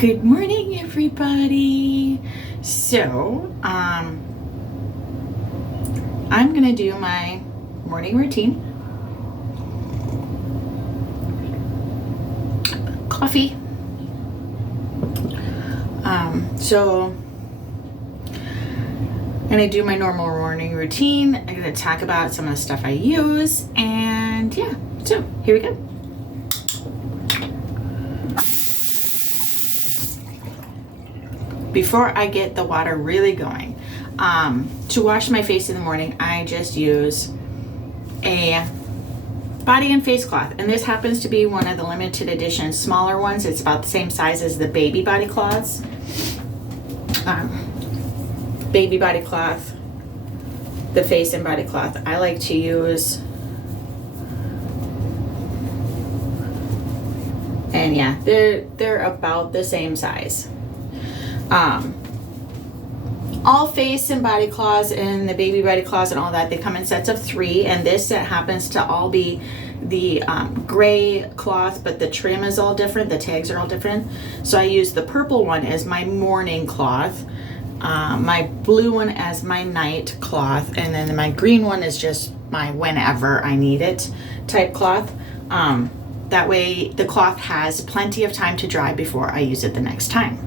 Good morning, everybody. So, I'm gonna do my morning routine. Coffee. So I'm gonna do my normal morning routine. I'm gonna talk about some of the stuff I use, and yeah. So here we go. Before I get the water really going, to wash my face in the morning, I just use a body and face cloth. And this happens to be one of the limited edition smaller ones. It's about the same size as the baby body cloths. Baby body cloth, the face and body cloth. I like to use, and yeah, they're about the same size. All face and body cloths and the baby body cloths and all that, they come in sets of 3, and this set happens to all be the gray cloth, but the trim is all different, the tags are all different. So I use the purple one as my morning cloth, my blue one as my night cloth, and then my green one is just my whenever I need it type cloth. That way the cloth has plenty of time to dry before I use it the next time.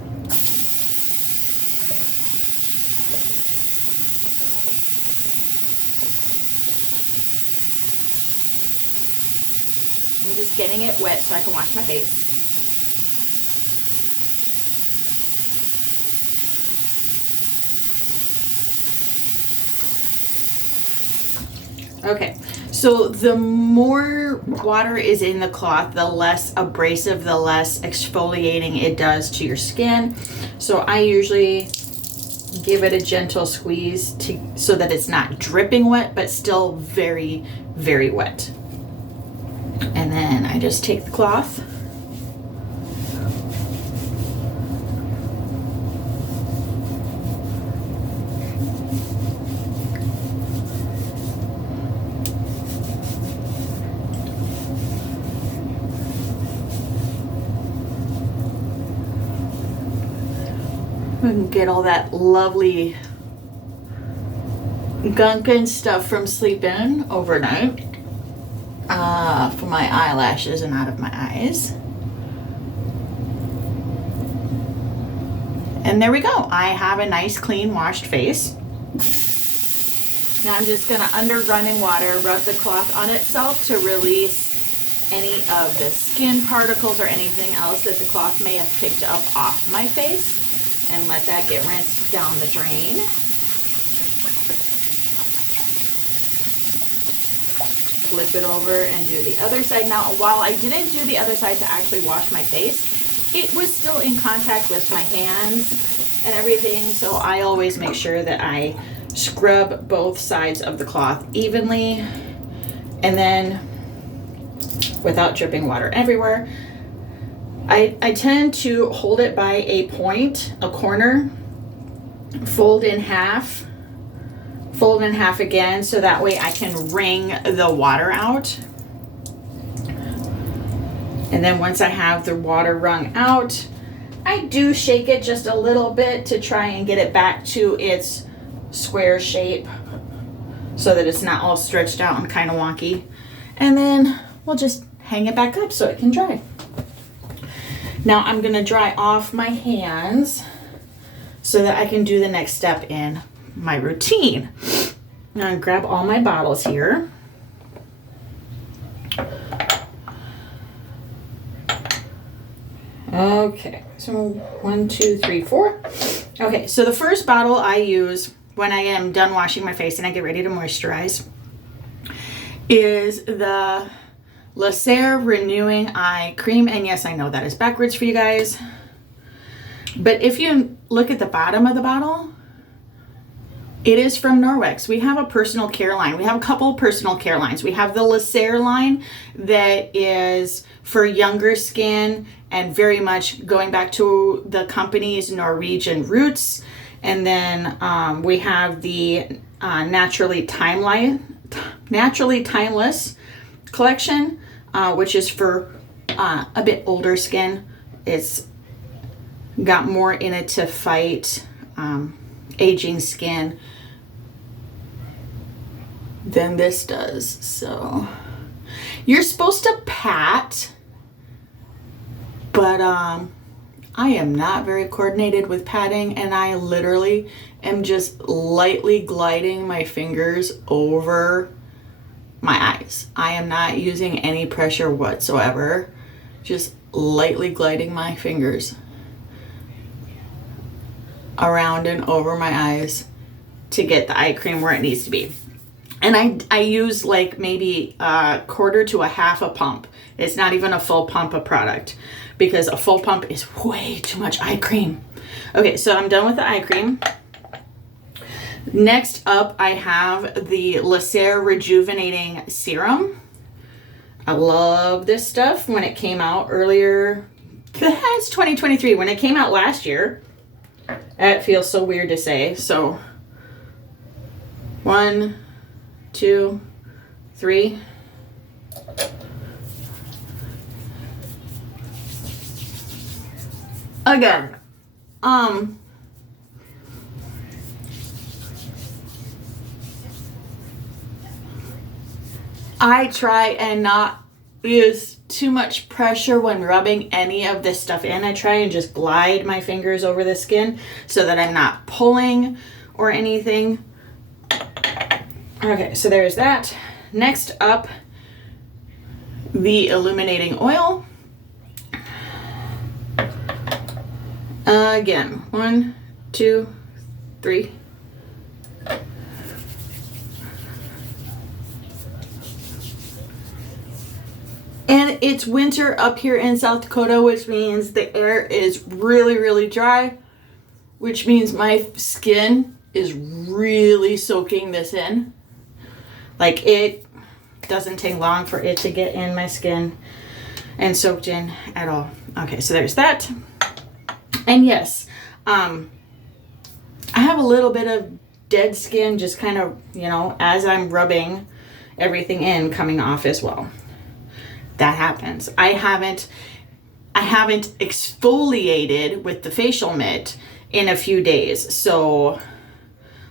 I'm just getting it wet so I can wash my face. Okay, so the more water is in the cloth, the less abrasive, the less exfoliating it does to your skin. So I usually give it a gentle squeeze so that it's not dripping wet, but still very, very wet. And then I just take the cloth, and get all that lovely gunk and stuff from sleeping overnight. For my eyelashes and out of my eyes. And there we go. I have a nice, clean, washed face. Now I'm just gonna, under running water, rub the cloth on itself to release any of the skin particles or anything else that the cloth may have picked up off my face, and let that get rinsed down the drain. Flip it over and do the other side. Now, while I didn't do the other side to actually wash my face, it was still in contact with my hands and everything, so I always make sure that I scrub both sides of the cloth evenly, and then without dripping water everywhere. I tend to hold it by a point, a corner, fold in half again, so that way I can wring the water out. And then once I have the water wrung out, I do shake it just a little bit to try and get it back to its square shape so that it's not all stretched out and kind of wonky. And then we'll just hang it back up so it can dry. Now I'm going to dry off my hands so that I can do the next step in my routine. Now I grab all my bottles here. Okay, so 1, 2, 3, 4. Okay, so the first bottle I use when I am done washing my face and I get ready to moisturize is the La Ser Renewing Eye Cream. And yes, I know that is backwards for you guys. But if you look at the bottom of the bottle, it is from Norwex. We have a personal care line. We have a couple of personal care lines. We have the La Ser line that is for younger skin and very much going back to the company's Norwegian roots. And then we have the Naturally Timeless collection, which is for a bit older skin. It's got more in it to fight aging skin than this does. So you're supposed to pat, but I am not very coordinated with patting, and I literally am just lightly gliding my fingers over my eyes. I am not using any pressure whatsoever, just lightly gliding my fingers around and over my eyes to get the eye cream where it needs to be. And I use like maybe a quarter to a half a pump. It's not even a full pump of product, because a full pump is way too much eye cream. Okay, so I'm done with the eye cream. Next up, I have the La Ser Rejuvenating Serum. I love this stuff. When it came out earlier, it's 2023. When it came out last year, it feels so weird to say. So 1, 2, 3. Again, I try and not use too much pressure when rubbing any of this stuff in. I try and just glide my fingers over the skin so that I'm not pulling or anything. Okay, so there's that. Next up, the illuminating oil. Again, 1, 2, 3. And it's winter up here in South Dakota, which means the air is really, really dry, which means my skin is really soaking this in. Like, it doesn't take long for it to get in my skin and soaked in at all. Okay, so there's that. And yes, I have a little bit of dead skin, just kind of, as I'm rubbing everything in, coming off as well. That happens. I haven't exfoliated with the facial mitt in a few days. So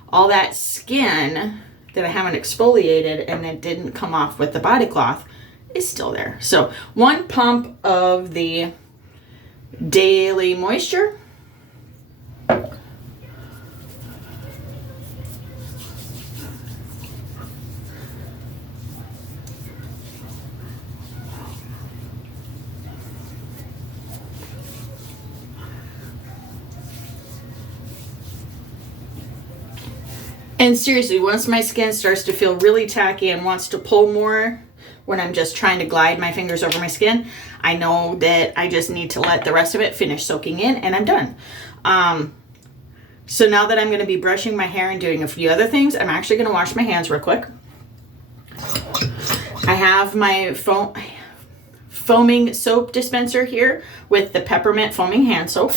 all that skin that I haven't exfoliated and it didn't come off with the body cloth is still there. So 1 pump of the Daily Moisture. And seriously, once my skin starts to feel really tacky and wants to pull more when I'm just trying to glide my fingers over my skin, I know that I just need to let the rest of it finish soaking in, and I'm done. So now that I'm going to be brushing my hair and doing a few other things, I'm actually going to wash my hands real quick. I have my foaming soap dispenser here with the peppermint foaming hand soap.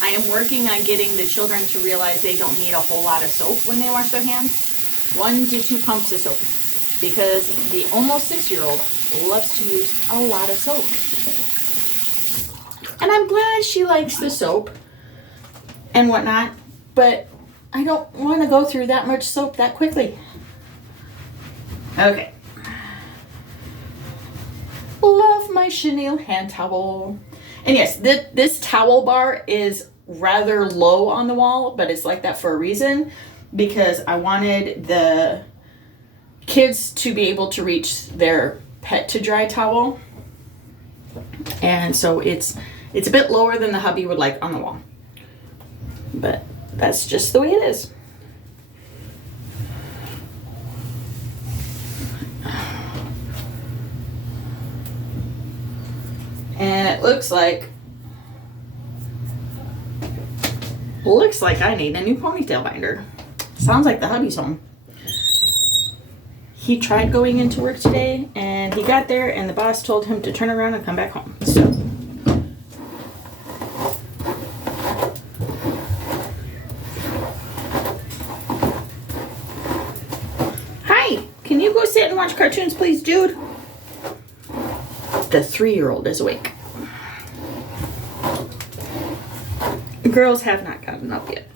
I am working on getting the children to realize they don't need a whole lot of soap when they wash their hands. 1 to 2 pumps of soap, because the almost 6-year-old loves to use a lot of soap. And I'm glad she likes the soap and whatnot, but I don't want to go through that much soap that quickly. Okay. Love my chenille hand towel. And yes, this towel bar is rather low on the wall, but it's like that for a reason, because I wanted the kids to be able to reach their pet to dry towel. And so it's a bit lower than the hubby would like on the wall. But that's just the way it is. And it looks like I need a new ponytail binder. Sounds like the hubby's home. He tried going into work today, and he got there, and the boss told him to turn around and come back home. So hi, can you go sit and watch cartoons, please, dude? the 3-year-old is awake. Girls have not gotten up yet.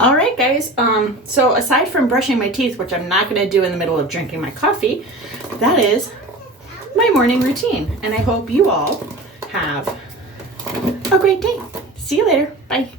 All right, guys. So aside from brushing my teeth, which I'm not going to do in the middle of drinking my coffee, that is my morning routine. And I hope you all have a great day. See you later. Bye.